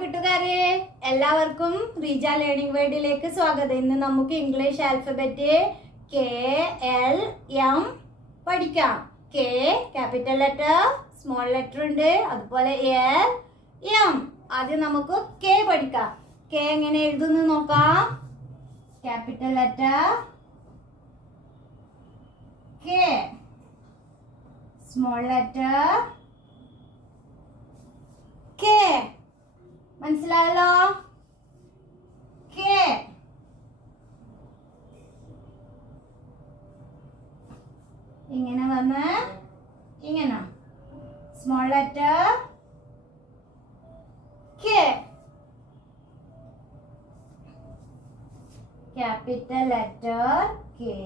കൂട്ടുകാരെ എല്ലാവർക്കും റീജ ലേണിംഗ് വേൾഡിലേക്ക് സ്വാഗതം. ഇന്ന് നമുക്ക് English alphabet K L M പഠിക്കാം. K capital letter small letter ഉണ്ട്. അതുപോലെ എൽ എം. ആദ്യം നമുക്ക് കെ പഠിക്കാം. കെ എങ്ങനെ എഴുതുന്നു നോക്കാം. Capital letter K. Small letter K മനസ്സിലായല്ലോ? കെ. ഇങ്ങനെ വന്ന് ഇങ്ങനെ. Small letter K capital letter K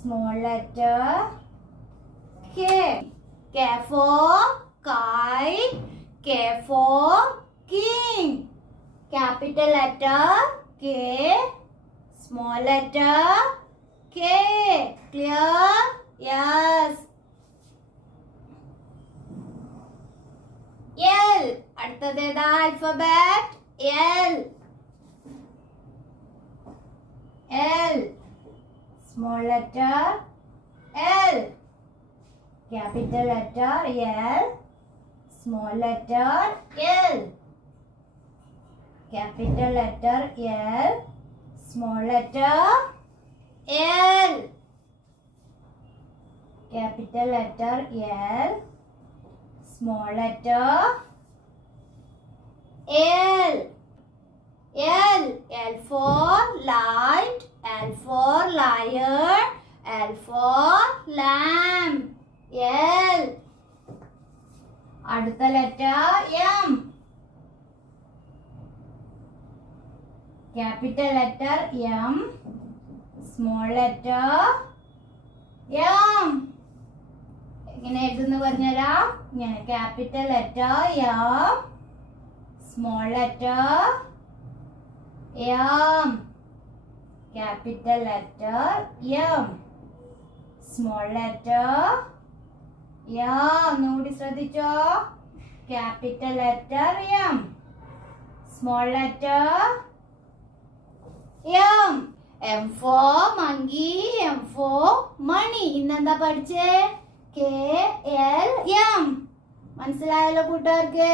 small letter K. K for kite. K for king. Capital letter K. Small letter K. Clear? Yes. L. അടുത്തത് ഏതാ alphabet L. L. Small letter L. capital letter L, small letter L. Capital letter L, small letter L. Capital letter L, small letter L. L. L for light, L for lion, L for lamb. L. അടുത്ത letter M capital letter M small letter M എങ്ങനെ എഴുതുന്നു പറഞ്ഞുതരാം? ഇങ്ങനെ. Capital letter M small letter M capital letter M small letter ഒന്നുകൂടി ശ്രദ്ധിച്ചോ? Capital letter M small letter M M for monkey M for money ഇന്നെന്താ പഠിച്ചേ? K L M മനസ്സിലായല്ലോ കൂട്ടുകാർക്ക്?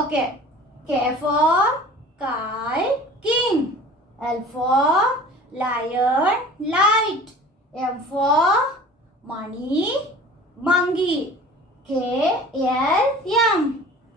ഓക്കെ കെ ഫോർ കായ് king L for lion light M for money monkey k l m